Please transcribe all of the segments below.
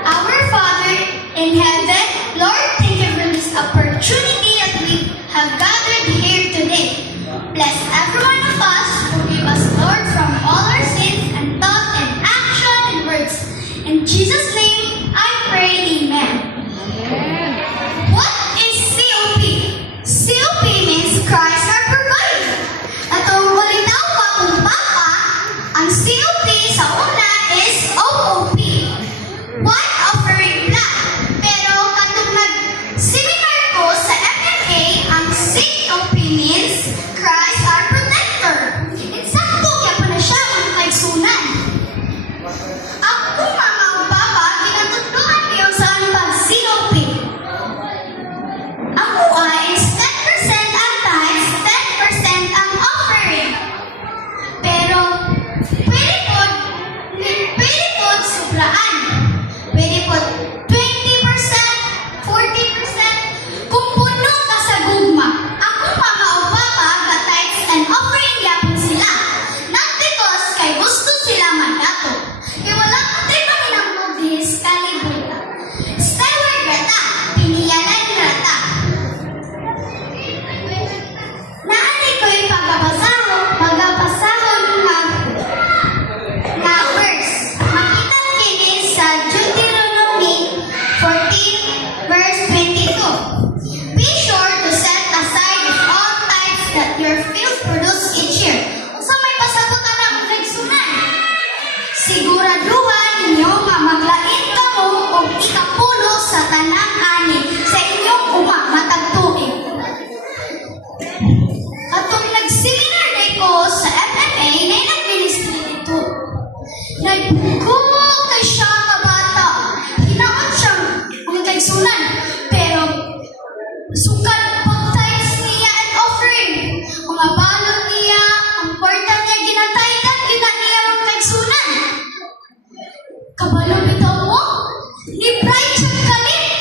Our Father in heaven, Lord, thank you for this opportunity that we have gathered here today. Bless every one of us, forgive us, Lord, from all our sins and thought and action and words. In Jesus' name, I pray, Amen. What is COP? COP means Christ our Provider. At ang walitaw pa kung papa, ang COP sa una is OOP. One offering plan. Pero katong nag-seminar ko sa MMA, ang COP means Christ our Protector. Insakto kaya pa na siya ang kaigsunan. Ako mga papa, ginatutulungan niyo saan pag-COP. Ako is 10% ang tithes, 10% ang offering. Pero pwede po sobraan. Pwede po 20%, 40%, kung puno ka sa gugma. Ako mga o papa, ka-tithes and offering yapon sila. Not because kay gusto sila mandato. Kaya wala ko tayo pahinambog dihis kalibuta. Steward rata, piniyalan rata. Naanay ko yung pagpapasahon nga verse. Makita kini sa Deuteronomy 14 verse 22. Be sure to set aside all tithes that your fields produce each year. Unsa may pasabot ana ang nagsunan? Siguraduhan ninyo nga maglain kamo og ikapulo sa tanang ani sa inyong uma matag tuig. Atong nag-seminar day ko sa MMA na nag-ministry dito. Nagbuko kay siya ka bata. Hinaot siya ang kaigsunan. Pero sukat pag-tithes niya and offering. Mga balon niya, ang porta niya ginataydan, ginaniya ang kaigsunan. Kabalo bitaw mo? Ni-bright siya kalit.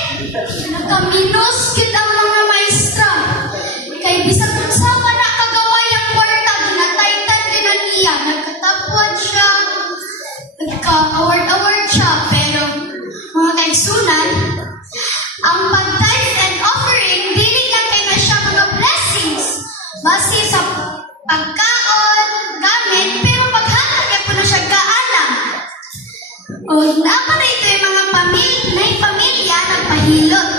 Nakaminos kit ang mga maestra. Kay bisag kung sama na kagaway ang porta, ginataydan, ginaniya. Nagkatapuan siya. Nagka-award siya. Pero mga kaigsunan, ang pag-tithes and offering, dili lang kay na siya mga blessings. Base sa pagkaon, gamit, pero paghatag kaya po na siya kaalam. O naman na ito yung mga pamilya nagpahilot.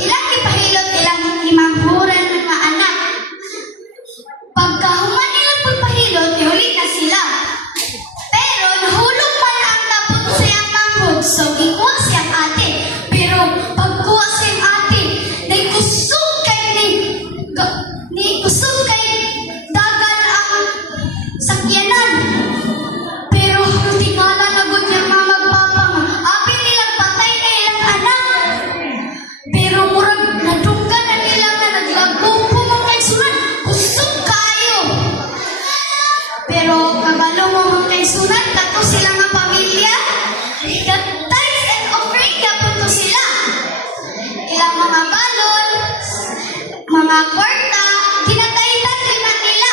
Ilang ipahilot, ilang imamhuran ng mga anak. Pagkahuman nilang pagpahilot, iulit na sila. Pero nahulog pa na ang tapos siyang manghod, so ikuha siyang ate. Pero pagkuha siyang ate, kusog kay dagan ang sakyanan. Pero tingala na gud yung mga magpapa nga. Abi nilang patay na ilang anak. Pero murag nadunggan na nila nga naglagong po mga kaigsunan. Kusog kayo. Pero kabalo mo mga kaigsunan, kato sila nga pamilya. Tithes and offering yapon to sila. Ilang mga balon, mga kwarta, ginataydan lima nila.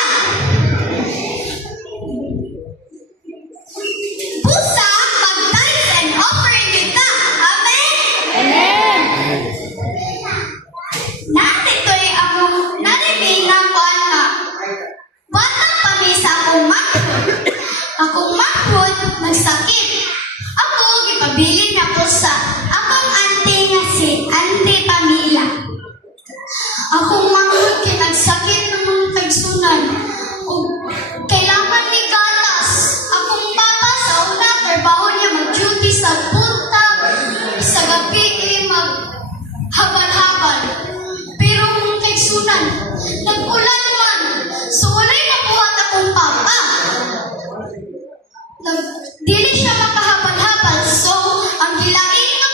Pusa, mag-tithes and offering kita. Amen? Amen. Natito'y akong narinig ng na batang kami sa akong makrod. Akong makrod nagsakit. Ako, gipabilin na ko sa akong auntie nga si Auntie Pamila. Akong makrod kay nagsakit ng mga kaigsunan. O kailangan ni gatas. Akong papa sa una, trabaho niya mag-duty sa punta, sa gabi, mag-habal-habal. Pero kung kaigsunan, nag-ulan man. So wala'y nabuhat akong papa. Dili siya makahabal-habal. So, ang gilain ng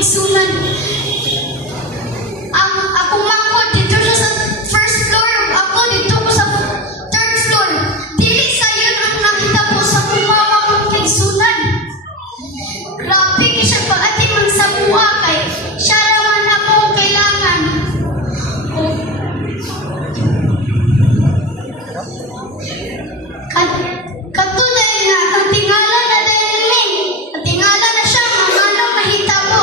kaigsunan. Ang akong mangkot dito siya sa first floor, ako dito ko sa third floor. Dili sayo ang nakita ko sa kumama kong kaigsunan. Grabe kay siya pag-ating mang sabua kay siya naman ako kailangan. Katuday nga, ang tingala na dahil ni. Ang tingala na siya, mga anong mahitabo.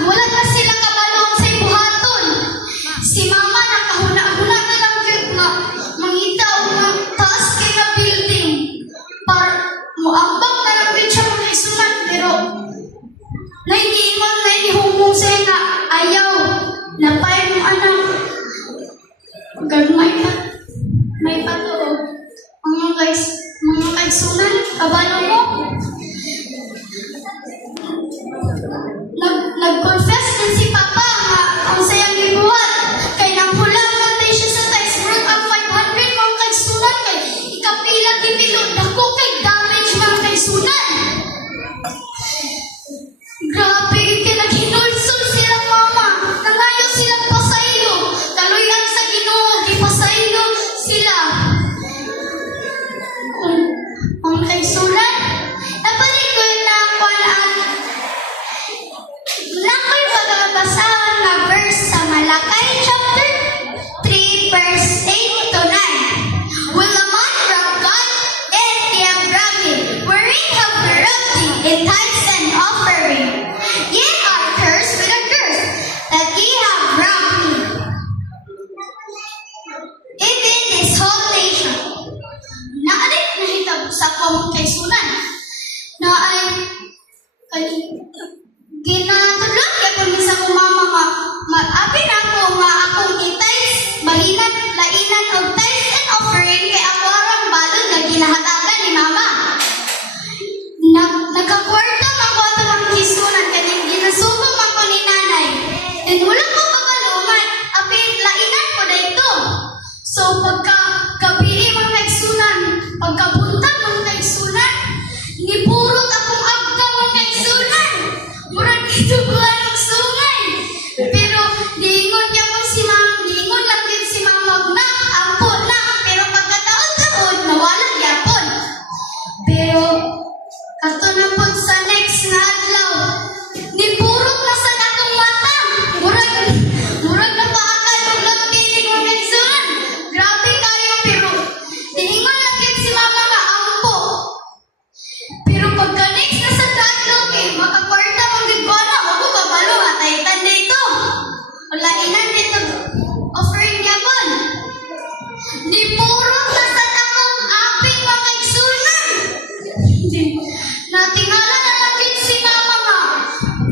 Wala na sila kabalong sa buhaton. Si mama nakahuna-huna na lang dyan nga mangita o nga taas kay nga building. Muambang na lang din siya mga isunan, pero nainiingon na inihumong siya nga ayaw. Napay mo anak. Gagmay pa. May patuo. Mga kaigsunan, kabalo mo. Nag-confess din si Papa nga ang sayang gibuhat. Kay nanghulang man din siya sa textbook ang 500 mga kaigsunan kay ikapilang dipilo. Dako kay damage mga kaigsunan. Grabe, kay naghinulsol silang mama. Nangayo silang pasaylo. Kaluyan sa Ginoo, gipasaylo sila. Ang kaigsunan, napalit ko na kwanaan. Nakoy pagbabasahan na verse sa Malakay chapter 3 verse 8 to 9. Will a man rob God? And he have robbed him. Wherein have we robbed thee? In tithes and offering. Ye are cursed with a curse, that ye have robbed me. Even this whole nation. Naalit na hitag sa kong kaigsunan. Na ay ginatudlot kay kung sa kumama nga mag-apin ako nga akong i-tithes, bahinan, lainan og tithes and offering kay ako arang balon nga ginahatagan ni mama. Nagkakwarta man ko ato ng kaigsunan kaning ginasubong man ko ni nanay. And wala ko kabalungan, apin lainan ko dayto. So pagka-gabi mga kaigsunan, pagkabuntag mga kaigsunan, nipurot akong agda mga kaigsunan. Murag ito buwan ng sungay. Pero diingon niya po si mama, diingon lang din si mama na, ampo na. Pero pagkataon-taon, nawala yapon. Pero kato na po sa next na adlaw, nipurot na sa katong mata. Murag na paakal o lagpinig mga kaigsunan. Grabe kayo, pero diingon lang din si mama nga ampo. Pero pagka next na sa adlaw, makakwarta mong gigwana, ako kabalo nga, tayo-tanda ito. Wala inan dito, offering yapon. Nipurot na sa takong aping mga kaigsunan. Natingala na lang din si mama nga.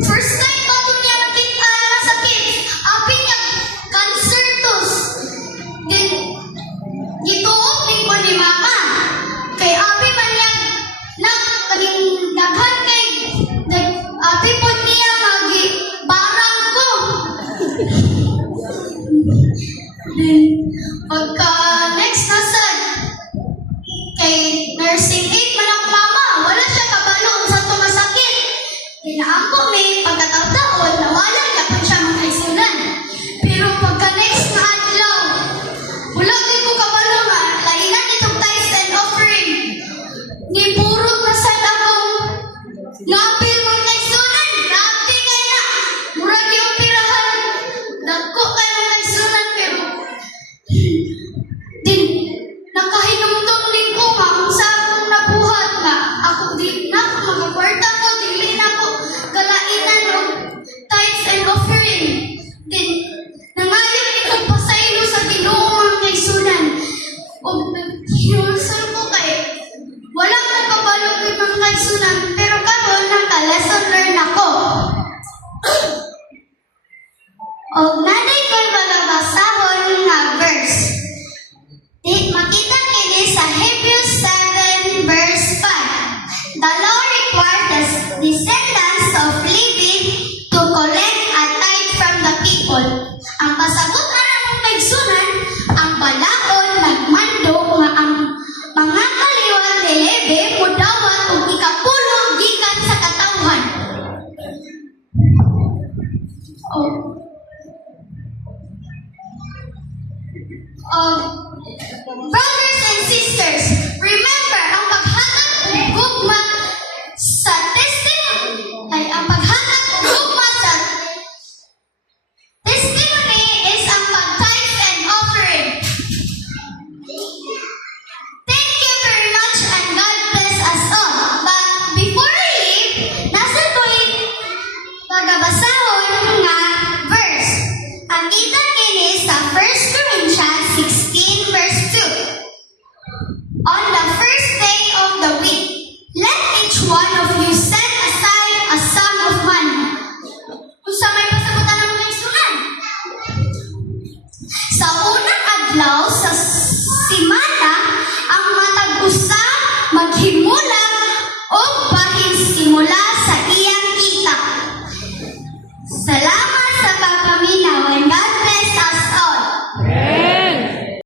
First time ba ito niya nakita na sakit? Aping niya, cancertus. Then, gituog din ko ni mama. Kay aping man niya, daghan kay, aping po niya barang ko. Then, pagka next na sad, kay nursing aid man ang mama, wala siya kabalo sa ito masakit. Inaampo may pagkataon-taon, nawala niya pa siya mga kaigsunan. Pero pagka next na adlaw, wala din ko kabalo nga, lainan itong tithes and offering. Nipurot na sa akong ngapil mga kaigsunan. Grabe kay na. Murag yung pirahan. Dagko kayo mga kaigsunan, pero din, nakahinumdum din ko nga kung sa akong nabuhat nga ako din na ako magkakwarta ko, dili na ako galainan o tithes and offering. Din, nangayon itong pasaylo sa Ginoo mga kaigsunan. O hinulsol ko kay wala ko kabalo kay mga kaigsunan, pero karon naka-lesson learn ako. O nanay ko magabasahon nga verse. Makita kini sa Hebrews 7 verse 5. The law requires the descendants of Levi to collect a tithe from the people. Ang pasagot na ng kaigsunan, ang balaod nagmando nga ang mga kaliwat ni Levi mudawat og ikapulo gikan sa katawhan. of